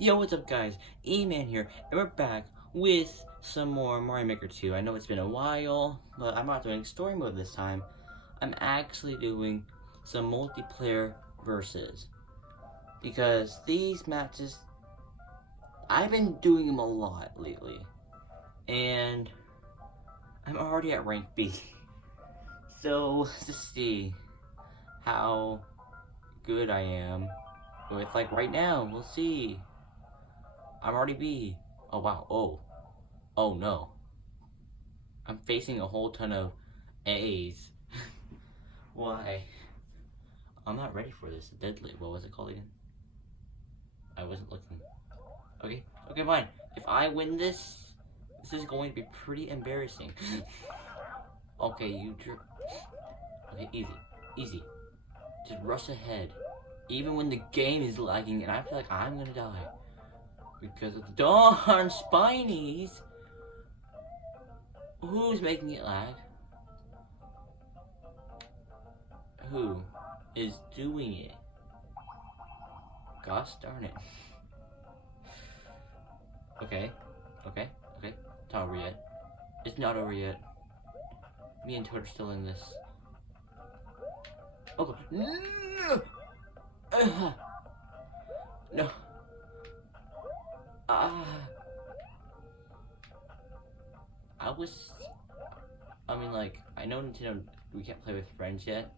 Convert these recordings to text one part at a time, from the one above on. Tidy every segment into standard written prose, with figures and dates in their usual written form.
Yo, what's up guys? E-Man here, and we're back with some more Mario Maker 2. I know it's been a while, but I'm not doing story mode this time. I'm actually doing some multiplayer versus. Because these matches, I've been doing them a lot lately. And I'm already at rank B. So, let's see how good I am. With like right now, we'll see. I'm already B. Oh wow, oh no. I'm facing a whole ton of A's. Why? I'm not ready for this. Deadly, what was it called again? I wasn't looking. Okay, fine. If I win this, this is going to be pretty embarrassing. Okay, okay, easy. Just rush ahead. Even when the game is lagging and I feel like I'm gonna die. Because of the darn spinies. Who's making it lag? Who is doing it? Gosh darn it. Okay. It's not over yet. It's not over yet. Me and Toad are still in this. Oh, no! No. I mean, like, I know Nintendo, we can't play with friends yet,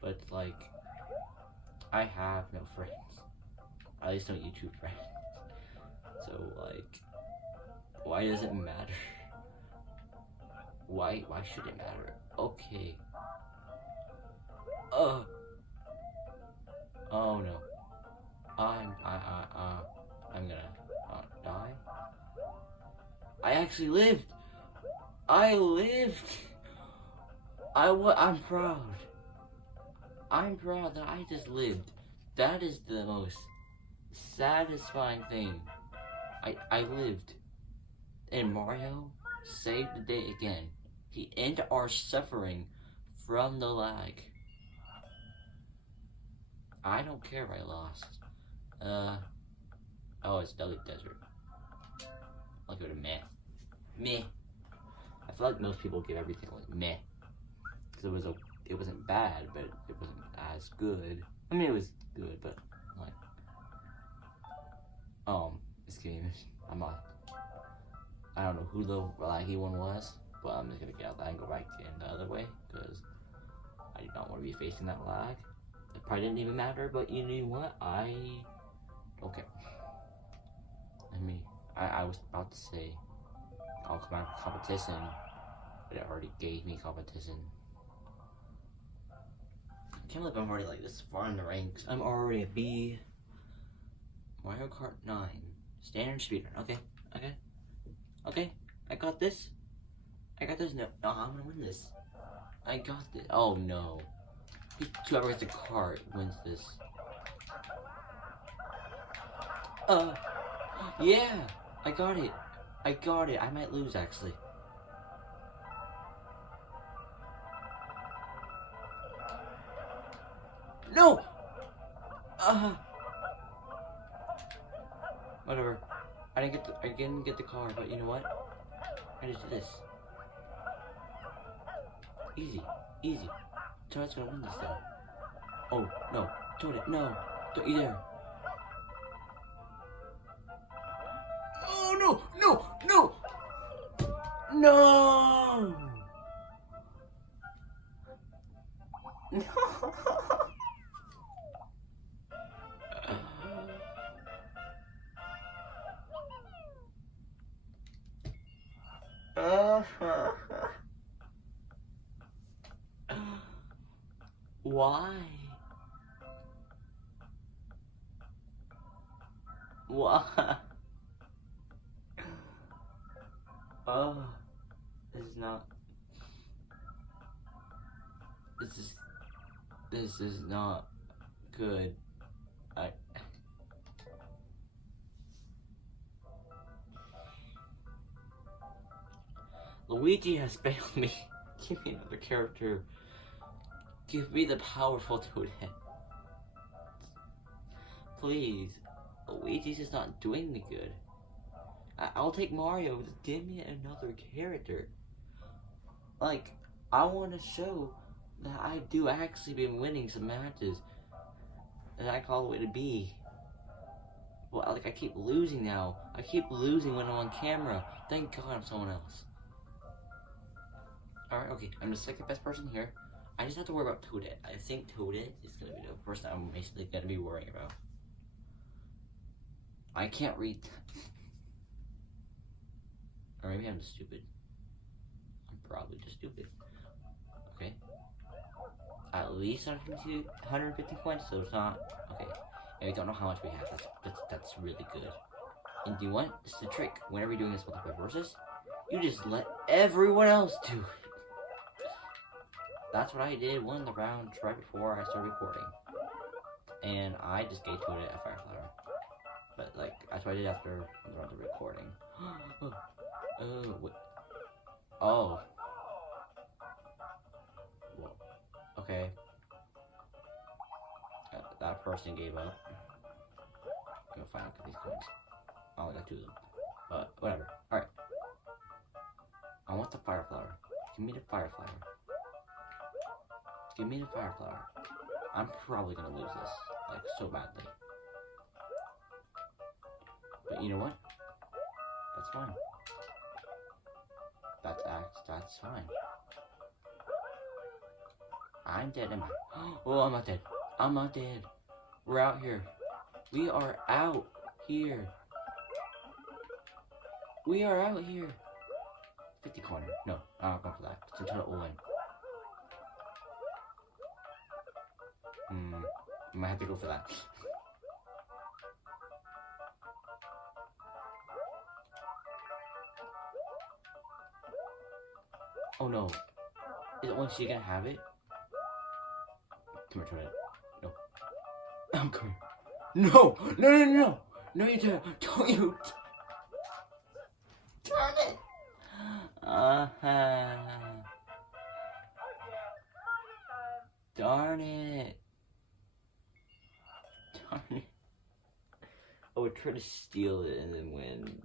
but, like, I have no friends. At least no YouTube friends. So, like, why does it matter? Why should it matter? Okay. Oh no. I'm gonna die. I actually lived. I lived. I'm proud. I'm proud that I just lived. That is the most satisfying thing. I lived. And Mario saved the day again. He ended our suffering from the lag. I don't care if I lost. Oh, it's Delhi Desert. I'll give it a meh. Meh. I feel like most people give everything like meh. Because it wasn't bad, but it wasn't as good. I mean, it was good, but like, this game, I don't know who the laggy one was, but I'm just gonna get out that and go back in the other way, because I do not want to be facing that lag. It probably didn't even matter, but you know what? I don't care. I was about to say, I'll come out of competition, but it already gave me competition. I can't believe I'm already like this far in the ranks. I'm already a B. Mario Kart 9. Standard speedrun. Okay. I got this. No, I'm gonna win this. I got this. Oh no. Whoever gets a cart wins this. Yeah, I got it. I might lose actually. No. Whatever. I didn't get the car, but you know what? I just did this. Easy. Toad's gonna win this though. Oh no, Toad, no, don't you dare. Oh no! Why? Why? Oh, this is not good. Luigi has failed me. Give me another character. Give me the powerful Toadette. Please. Luigi's just not doing me good. I'll take Mario. Just give me another character. Like, I want to show that I do actually been winning some matches. And I call the way to be. Well, like, I keep losing now. I keep losing when I'm on camera. Thank God I'm someone else. Alright, okay. I'm the second best person here. I just have to worry about Toadette. I think Toadette is going to be the person I'm basically going to be worrying about. I can't read that. Or maybe I'm just stupid. I'm probably just stupid. Okay. At least 150 points, so it's not... Okay. And we don't know how much we have. That's really good. And do you want? This is the trick. Whenever you're doing this multiplayer versus, you just let everyone else do it. That's what I did one of the rounds right before I started recording. And I just gave to it a fire flower. But like, that's what I did after the recording. What? Oh. Whoa. Okay. That person gave up. I'm gonna find out these coins. I only got 2 of them. But whatever. Alright. I want the fire flower. Give me the fire flower. Give me the fire flower. I'm probably gonna lose this. Like, so badly. But you know what? That's fine. That's fine. I'm dead, am I? Oh, I'm not dead. I'm not dead. We're out here. We are out here. We are out here. 50 corner. No, I'm not going for that. It's a total win. I might have to go for that. Oh no. Is it only she gonna have it? Come here, Toadette. No. I'm coming. No! No, no, no, no! No, you don't you... Darn it! Darn it. Darn it. I would try to steal it and then win.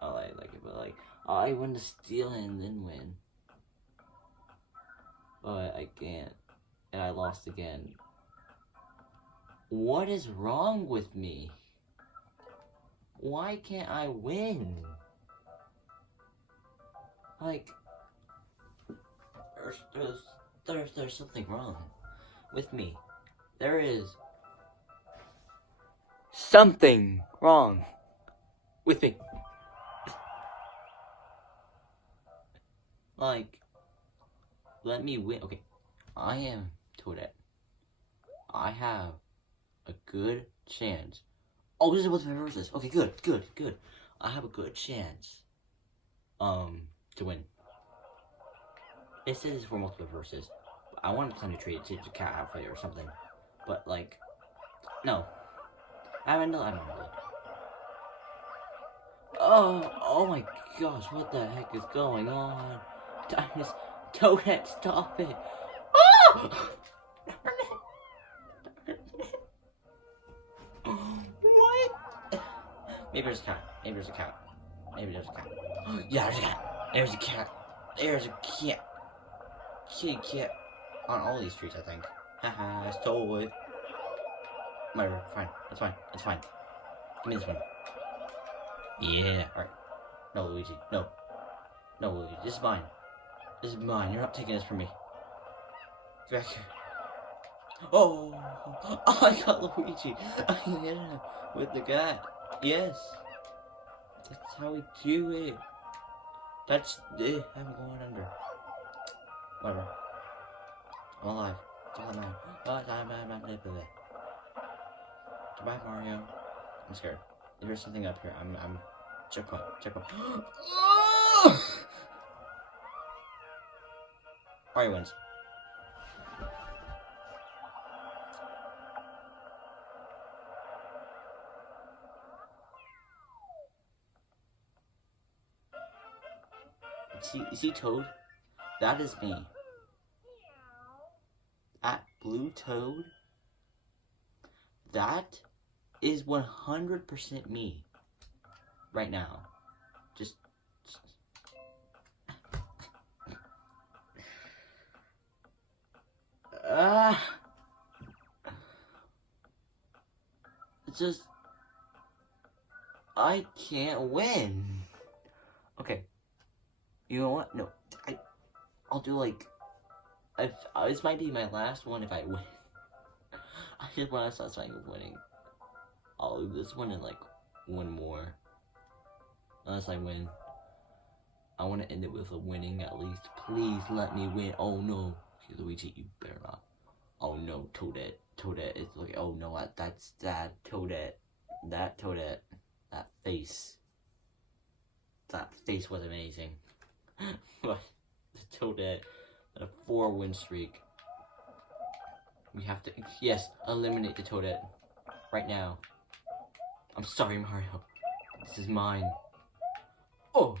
Oh, I like it, but like, I want to steal it and then win. But I can't. And I lost again. What is wrong with me? Why can't I win? Like, there's something wrong with me. There is something wrong with me. Like, let me win. Okay, I am Toadette. I have a good chance. Oh, this is what's my versus. Okay, good. I have a good chance. To win. It says it's for multiple verses. I wanted to treat it to cat outfit or something, but like, no. I don't know. Oh my gosh, what the heck is going on? Toadette, stop it! Oh! What? Maybe there's a cat. Maybe there's a cat. Yeah, there's a cat. There's a cat. There's a cat. Kitty cat. On all these streets, I think. Haha, I stole it. Whatever, fine. It's fine. Give me this one. Yeah, alright. No, Luigi. No, Luigi. This is mine. You're not taking this from me. Get back here. Oh, I got Luigi. I hit him with the cat. Yes. That's how we do it. That's it. I'm going under. Whatever. I'm alive. That's all that matters. Goodbye, Mario. I'm scared. There's something up here. I'm checkpoint. Mario wins. You see Toad? That is me. That blue Toad? That is 100% me right now. Just it's just I can't win. Okay, you know what? No, I'll do like this might be my last one if I win. I just want to start starting winning. I'll do this one and like one more. Unless I win. I want to end it with a winning at least. Please let me win. Oh no. Luigi, you better not. Oh no, Toadette. Toadette is looking. Oh no, that's that Toadette. That Toadette. That face. That face was amazing. But the Toadette at a 4-win streak. We have to, yes, eliminate the Toadette. Right now. I'm sorry, Mario. This is mine. Oh!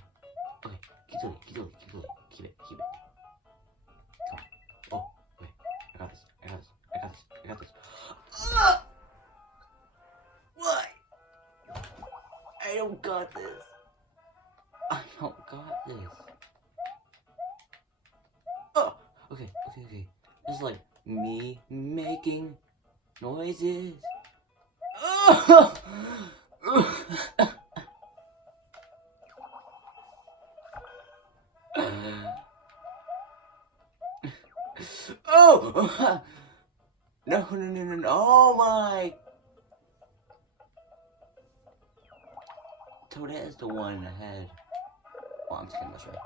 Okay, keep doing it, keep doing it, keep doing it. Keep it, keep it. Come on. Oh, wait. I got this, I got this, I got this, I got this. What? I don't got this. I don't got this. Oh! Okay, okay, okay. This is like me making noises. Oh! Oh! No, no, no, no, no. Oh my! Toadette is the one ahead. Oh, I'm taking this right.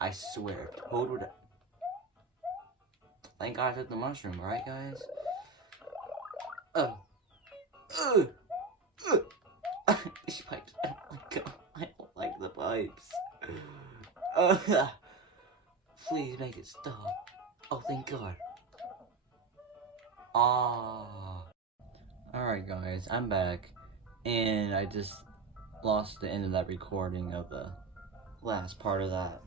I swear, Toad would. Thank God I took the mushroom, right, guys? These pipes. I don't like the pipes. Please make it stop. Oh, thank God. Ah. Alright, guys, I'm back. And I just lost the end of that recording of the last part of that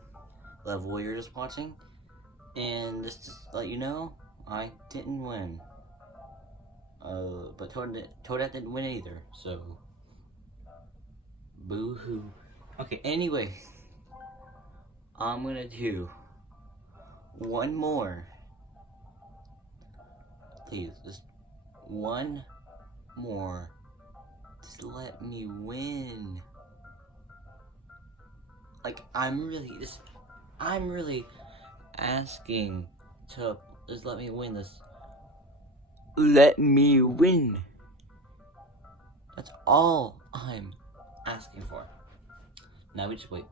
level you're just watching. And just to let you know, I didn't win. But Toadette didn't win either, so boo-hoo. Okay, anyway, I'm gonna do one more. Please, just one more. Just let me win. Like, I'm really asking to just let me win this. Let me win. That's all I'm asking for. Now we just wait.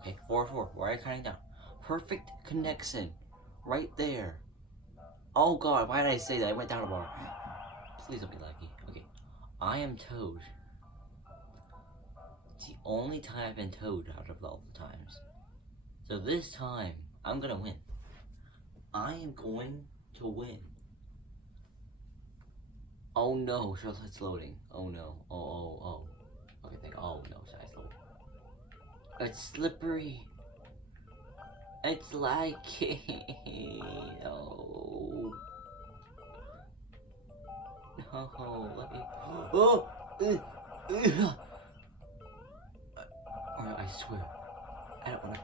Okay, 4-4. Where are you counting down? Perfect connection. Right there. Oh God, why did I say that? I went down a bar. Please don't be lucky. Okay. I am Toad. It's the only time I've been Toad out of all the times. So this time, I'm gonna win. I am going to win. Oh no, Charlotte's loading. Oh no. Oh. Okay, oh no, it's loading. It's slippery. It's like oh. No, let me. Oh! I swear. I don't wanna.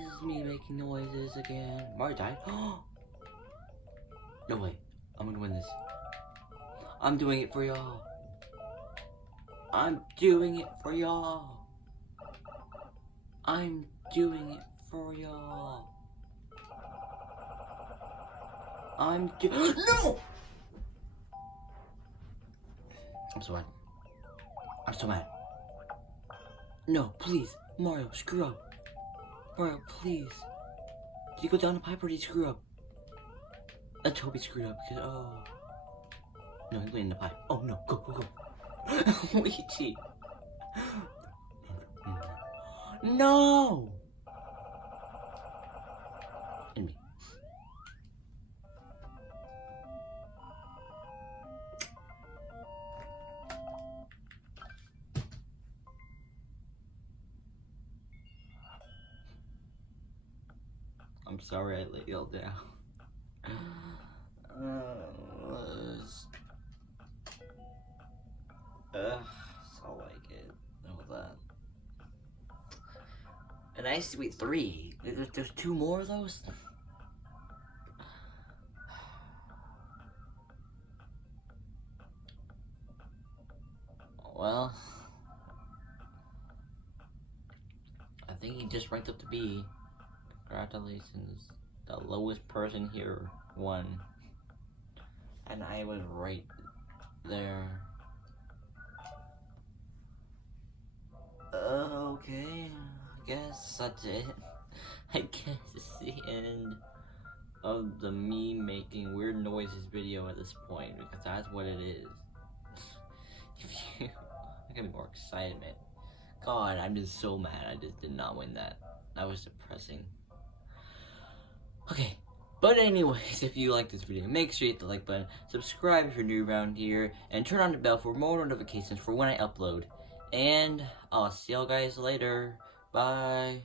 This is me making noises again. Mario died? No way. I'm gonna win this. I'm doing it for y'all. I'm doing it for y'all. I'm doing it for y'all. No! I'm so mad. I'm so mad. No, please. Mario, screw up. Mario, please. Did you go down the pipe or did you screw up? Toby screwed up because, oh. No, he went in the pipe. Oh no, go. Luigi. No! And me. I'm sorry I let y'all down. So like it. All that. And I used to be 3. There's 2 more of those? Well, I think he just ranked up to be, congratulations, the lowest person here won. And I was right there. Okay, I guess that's it. I guess it's the end of the me making weird noises video at this point, because that's what it is. I gotta be more excited, man. God, I'm just so mad I just did not win that. That was depressing. Okay, but anyways, if you like this video, make sure you hit the like button, subscribe if you're new around here, and turn on the bell for more notifications for when I upload. And I'll see y'all guys later. Bye.